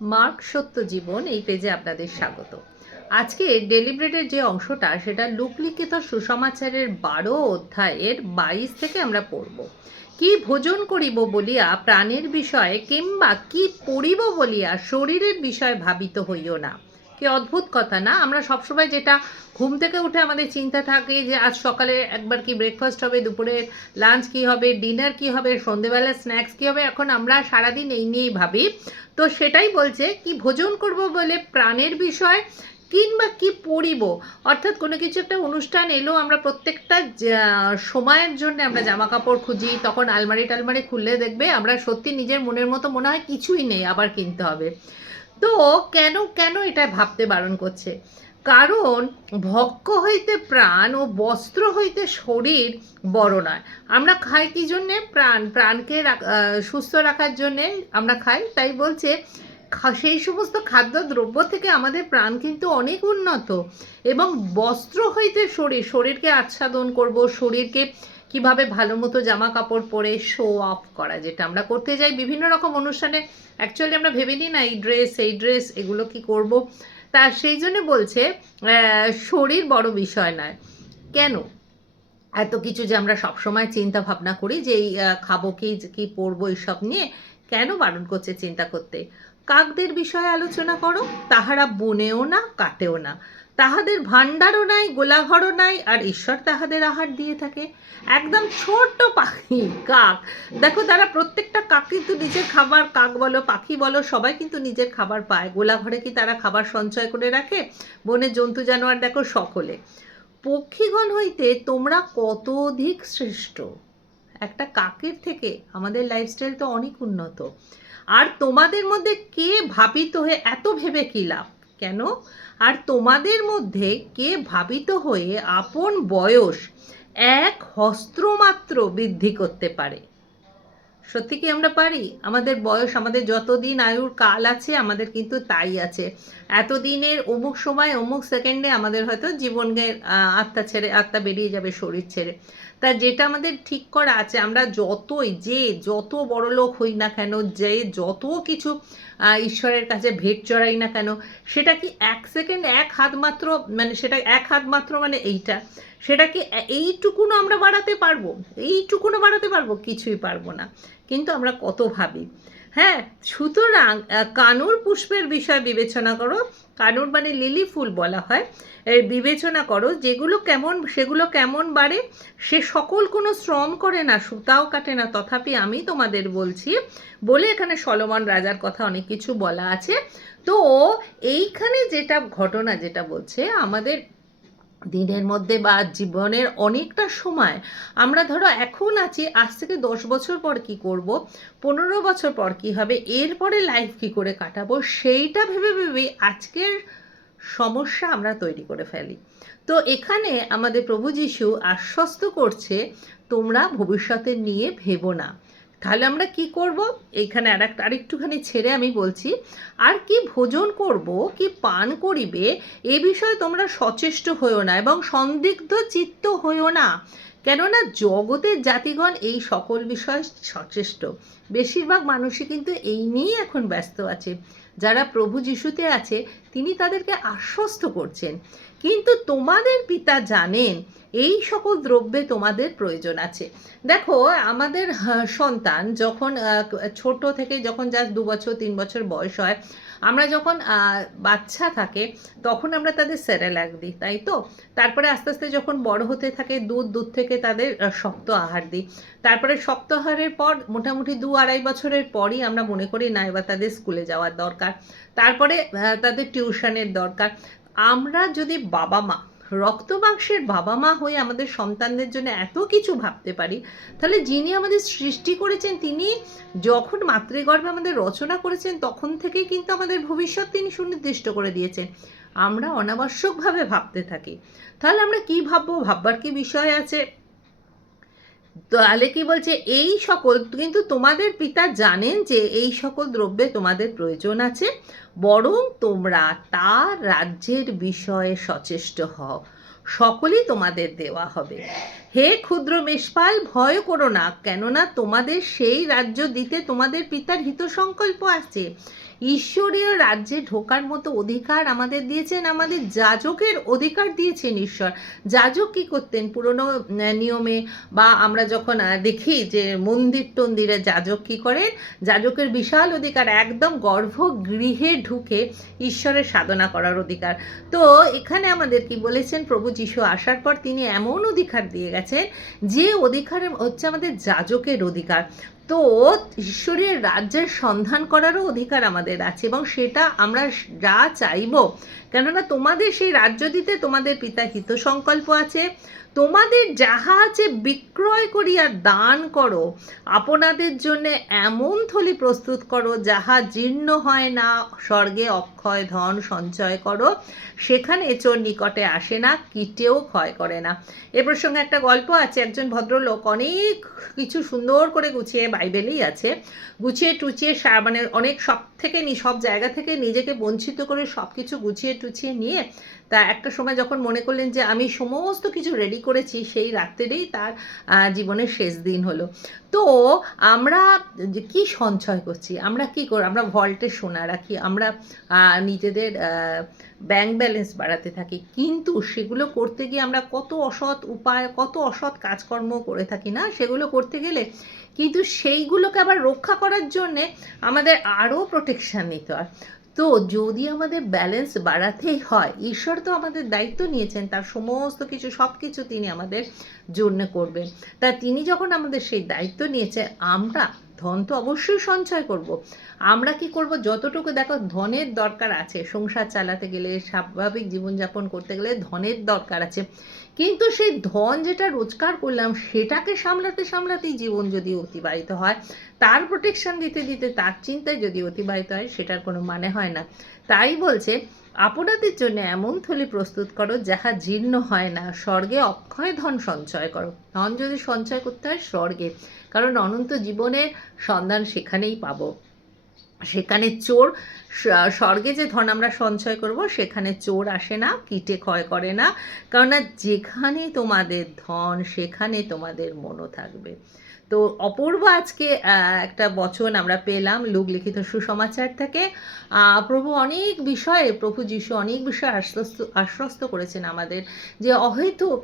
Mark সত্য জীবন এই পেজে আপনাদের স্বাগত। আজকে ডেলিব্রেটের যে অংশটা সেটা লোকলিখিত সুসমাচারের 12 অধ্যায়ের 22 থেকে আমরা পড়ব। কি ভোজন করিব বলিয়া প্রাণের বিষয়ে কিংবা কি পড়িব বলিয়া শরীরের বিষয়ে ভাবিত হইও না। কি অদ্ভুত কথা না? আমরা সবসময় যেটা ঘুম থেকে উঠে আমাদের চিন্তা থাকে যে আজ সকালে একবার কি ব্রেকফাস্ট হবে, দুপুরে লাঞ্চ কি হবে, ডিনার কি হবে, সন্ধেবেলা স্ন্যাক্স কি হবে, এখন আমরা সারাদিন এই নিয়েই ভাবি। তো সেটাই বলছে কি ভোজন করব বলে প্রাণের বিষয় কিংবা কি পড়িব, অর্থাৎ কোনো কিছু একটা অনুষ্ঠান এলো, আমরা প্রত্যেকটা সময়ের জন্য আমরা জামা কাপড় খুঁজি, তখন আলমারি টালমারি খুললে দেখবে আমরা সত্যি নিজের মনের মতো মনে হয় কিছুই নেই, আবার কিনতে হবে। তো কেন কেন এটা ভাবতে বারণ করছে? কারণ ভক্ষ হইতে প্রাণ ও বস্ত্র হইতে শরীর বড় নয়। আমরা খাই কি জন্যে? প্রাণকে সুস্থ রাখার জন্যে আমরা খাই। তাই বলছে সেই সমস্ত খাদ্যদ্রব্য থেকে আমাদের প্রাণ কিন্তু অনেক উন্নত। এবং বস্ত্র হইতে শরীরকে আচ্ছাদন করব, শরীরকে কিভাবে ভালো মতো জামা কাপড় পরে শো অফ করা, যেটা আমরা করতে যাই বিভিন্ন রকম অনুষ্ঠানে। অ্যাকচুয়ালি আমরা ভেবে নিই না এই ড্রেস এগুলো কি করব। তা সেই জন্য বলছে শরীর বড় বিষয় নয়। কেন এত কিছু যে আমরা সবসময় চিন্তা ভাবনা করি যে এই খাবো কি পরবো এইসব নিয়ে, কেন বারণ করছে চিন্তা করতে? কাকদের বিষয়ে আলোচনা করো, তাহারা বুনেও না কাটেও না, তাহাদের ভাণ্ডারও নাই, গোলাঘরও নাই, আর ঈশ্বর তাহাদের আহার দিয়ে থাকে। একদম ছোট্ট পাখি কাক, দেখো তারা প্রত্যেকটা কাক কিন্তু নিজের খাবার, কাক বলো পাখি বলো সবাই কিন্তু নিজের খাবার পায়। গোলাঘরে কি তারা খাবার সঞ্চয় করে রাখে? বনের জন্তু জানোয়ার দেখো সকলে। পক্ষীগণ হইতে তোমরা কত অধিক শ্রেষ্ঠ। একটা কাকের থেকে আমাদের লাইফস্টাইল তো অনেক উন্নত। আর তোমাদের মধ্যে কে ভাবিত হয়ে, এত ভেবে কি লাভ? কেন? আর তোমাদের মধ্যে কে ভাবিত হয়ে আপন বয়স এক হস্ত্র মাত্র বৃদ্ধি করতে পারে? সত্যি কি আমরা পারি? আমাদের বয়স, আমাদের যতদিন আয়ুর কাল আছে আমাদের কিন্তু তাই আছে। এতদিনের অমুক সময় অমুক সেকেন্ডে আমাদের হয়তো জীবনের আত্মা বেরিয়ে যাবে শরীর ছেড়ে। তা যেটা আমাদের ঠিক করা আছে, আমরা যত বড় লোক হই না কেন, যে যত কিছু ঈশ্বরের কাছে ভেট চড়াই না কেন, সেটা কি এক সেকেন্ড এক হাত মাত্র, মানে সেটা এক হাত মাত্র মানে এইটা, সেটা কি এইটুকুনও আমরা বাড়াতে পারবো? এইটুকুনও বাড়াতে পারবো? কিছুই পারবো না। কিন্তু আমরা কত ভাবি। হ্যাঁ, সুতরাং কানুর পুষ্পের বিষয় বিবেচনা করো। কানুর মানে লিলি ফুল বলা হয়। এর বিবেচনা করো সেগুলো কেমন বাড়ে। সে সকল কোনো শ্রম করে না, সুতাও কাটে না, তথাপি আমি তোমাদের বলছি বলে এখানে সলোমন রাজার কথা অনেক কিছু বলা আছে। তো এইখানে যেটা ঘটনা, যেটা বলছে আমাদের দিনের মধ্যে বা জীবনের অনেকটা সময় আমরা ধরো এখন আছি, আজ থেকে 10 বছর পর কি করব, 15 বছর পর কি হবে, এরপরে লাইফ কি করে কাটাবো, সেইটা ভেবে ভেবে আজকের সমস্যা আমরা তৈরি করে ফেলি। তো এখানে আমাদের প্রভু যিশু আশ্বস্ত করছে তোমরা ভবিষ্যতের নিয়ে ভেবো না। তাহলে আমরা কি করব? এইখানে আরেকটুখানি ছেড়ে আমি বলছি, আর কি ভোজন করব কি পান করিবে এ বিষয়ে তোমরা সচেষ্ট হইও না এবং সন্দিগ্ধ চিত্ত হইও না, কেননা জগতের জাতিগণ এই সকল বিষয়ে সচেষ্ট। বেশিরভাগ মানুষই কিন্তু এই নিয়েই এখন ব্যস্ত আছে। যারা প্রভু যিশুতে আছে তিনি তাদেরকে আশ্বস্ত করছেন, কিন্তু তোমাদের পিতা জানেন এই সকল দ্রব্যে তোমাদের প্রয়োজন আছে। দেখো আমাদের সন্তান যখন ছোট থেকে, যখন জাস্ট 2 বছর 3 বছর বয়স হয়, আমরা যখন বাচ্চা থাকে তখন আমরা তাদের সেরেল্যাক দিই, তাই তো? তারপরে আস্তে আস্তে যখন বড় হতে থাকে দুধ থেকে তাদের শক্ত আহার দিই। তারপরে শক্ত আহারের পর মোটামুটি 2-2.5 বছরের পরই আমরা মনে করি না এবার তাদের স্কুলে যাওয়ার দরকার, তারপরে তাদের টিউশনের দরকার। আমরা যদি বাবা মা, রক্ত মাংসের বাবা মা হয়ে আমাদের সন্তানদের জন্য এত কিছু ভাবতে পারি, তাহলে যিনি আমাদের সৃষ্টি করেছেন, তিনি যখন মাতৃগর্ভে আমাদের রচনা করেছেন তখন থেকেই কিন্তু আমাদের ভবিষ্যৎ তিনি সুনির্দিষ্ট করে দিয়েছেন। আমরা অনাবশ্যকভাবে ভাবতে থাকি। তাহলে আমরা কি ভাববো? ভাববার কি বিষয় আছে? তাহলে কি বলছে, এই সকল কিন্তু তোমাদের পিতা জানেন যে এই সকল দ্রব্যে তোমাদের প্রয়োজন আছে, বরং তোমরা তার রাজ্যের বিষয়ে সচেষ্ট হও, সকলই তোমাদের দেওয়া হবে। হে ক্ষুদ্র মেষপাল, ভয় করো না, কেননা তোমাদের সেই রাজ্য দিতে তোমাদের পিতার হিত সংকল্প আছে। ঈশ্বরীয় রাজ্যে ঢোকার মতো অধিকার আমাদের দিয়েছেন, আমাদের যাজকের অধিকার দিয়েছেন ঈশ্বর। যাজক কী করতেন পুরনো নিয়মে, বা আমরা যখন দেখি যে মন্দির টন্দিরে যাজক কী করেন, যাজকের বিশাল অধিকার, একদম গর্ভগৃহে ঢুকে ঈশ্বরের সাধনা করার অধিকার। তো এখানে আমাদের কি বলেছেন, প্রভু যীশু আসার পর তিনি এমন অধিকার দিয়ে গেছেন যে অধিকার হচ্ছে আমাদের যাজকের অধিকার। তো ঈশ্বরের রাজ্যের সন্ধান করারও অধিকার আমাদের আছে, এবং সেটা আমরা যা চাইব, কেননা তোমাদের সেই রাজ্য দিতে তোমাদের পিতা হিত সংকল্প আছে। তোমাদের যাহা আছে বিক্রয় করিয়া দান করো, আপনাদের জন্য এমন থলি প্রস্তুত করো যাহা জীর্ণ হয় না, স্বর্গে অক্ষয় ধন সঞ্চয় করো, সেখানে চোর নিকটে আসে না, কীটেও ক্ষয় করে না। এ প্রসঙ্গে একটা গল্প আছে। একজন ভদ্রলোক অনেক কিছু সুন্দর করে গুছিয়ে, বাইবেলেই আছে, গুছিয়ে টুচিয়ে মানে অনেক সব জায়গা থেকে নিজেকে বঞ্চিত করে সব কিছু গুছিয়ে টুচিয়ে নিয়ে, তা একটা সময় যখন মনে করলেন যে আমি সমস্ত কিছু রেডি করেছি, সেই রাত্রেই তার জীবনের শেষ দিন হলো। তো আমরা কি সঞ্চয় করছি, আমরা কি করি, আমরা ভল্টে সোনা রাখি, আমরা নিজেদের ব্যাংক ব্যালেন্স বাড়াতে থাকি, কিন্তু সেগুলো করতে গিয়ে আমরা কত অসৎ উপায়, কত অসৎ কাজকর্ম করে থাকি না সেগুলো করতে গেলে। কিন্তু সেইগুলোকে আবার রক্ষা করার জন্যে আমাদের আরও প্রোটেকশান নিতে হয়। তো যদি আমাদের ব্যালেন্স বাড়াতেই হয়, ঈশ্বর তো আমাদের দায়িত্ব নিয়েছেন, তার সমস্ত কিছু সব কিছু তিনি আমাদের জন্য করবেন। তা তিনি যখন আমাদের সেই দায়িত্ব নিয়েছে, আমরা ধন তো অবশ্যই সঞ্চয় করব। আমরা কি করব, যতটুকু দেখো ধনের দরকার আছে, সংসার চালাতে গেলে, স্বাভাবিক জীবনযাপন করতে গেলে ধনের দরকার আছে, কিন্তু সেই ধন যেটা রোজগার করলাম সেটাকে সামলাতে সামলাতেই জীবন যদি অতিবাহিত হয়, তার প্রোটেকশন দিতে দিতে, তার চিন্তায় যদি অতিবাহিত হয়, সেটার কোনো মানে হয় না। তাই বলছে, আপনাদের জন্য এমন থলি প্রস্তুত করো যাহা জীর্ণ হয় না, স্বর্গে অক্ষয় ধন সঞ্চয় করো। ধন যদি সঞ্চয় করতে হয় স্বর্গে, কারণ অনন্ত জীবনের সন্ধান সেখানেই পাবো। সেখানে চোর, স্বর্গে যে ধন আমরা সঞ্চয় করব সেখানে চোর আসে না, কীটে ক্ষয় করে না, কেননা যেখানে তোমাদের ধন সেখানে তোমাদের মনও থাকবে। তো অপূর্ব আজকে একটা বচন আমরা পেলাম লুক লিখিত সুসমাচার থেকে। প্রভু অনেক বিষয়ে, প্রভু যীশু অনেক বিষয়ে আশ্বস্ত করেছেন আমাদের, যে অহেতুক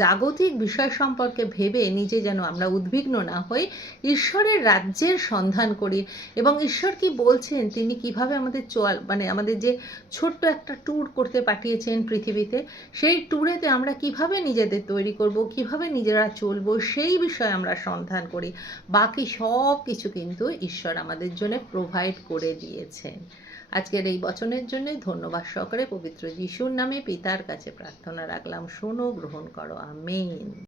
জাগতিক বিষয় সম্পর্কে ভেবে নিজে যেন আমরা উদ্বিগ্ন না হই, ঈশ্বরের রাজ্যের সন্ধান করি। এবং ঈশ্বর কি বলছেন, তিনি কিভাবে আমাদের মানে আমাদের যে ছোট্ট একটা ট্যুর করতে পাঠিয়েছেন পৃথিবীতে, সেই ট্যুরেতে আমরা কিভাবে নিজেদের তৈরি করব, কিভাবে নিজেরা চলবো, সেই বিষয়ে আমরা সন্ধান করি। বাকি সব কিছু কিন্তু ঈশ্বর আমাদের জন্য প্রোভাইড করে দিয়েছেন। আজকের এই বচনের জন্যই ধন্যবাদ সহকারে পবিত্র যিশুর নামে পিতার কাছে প্রার্থনা রাখলাম, শোনো, গ্রহণ করো, আমেন।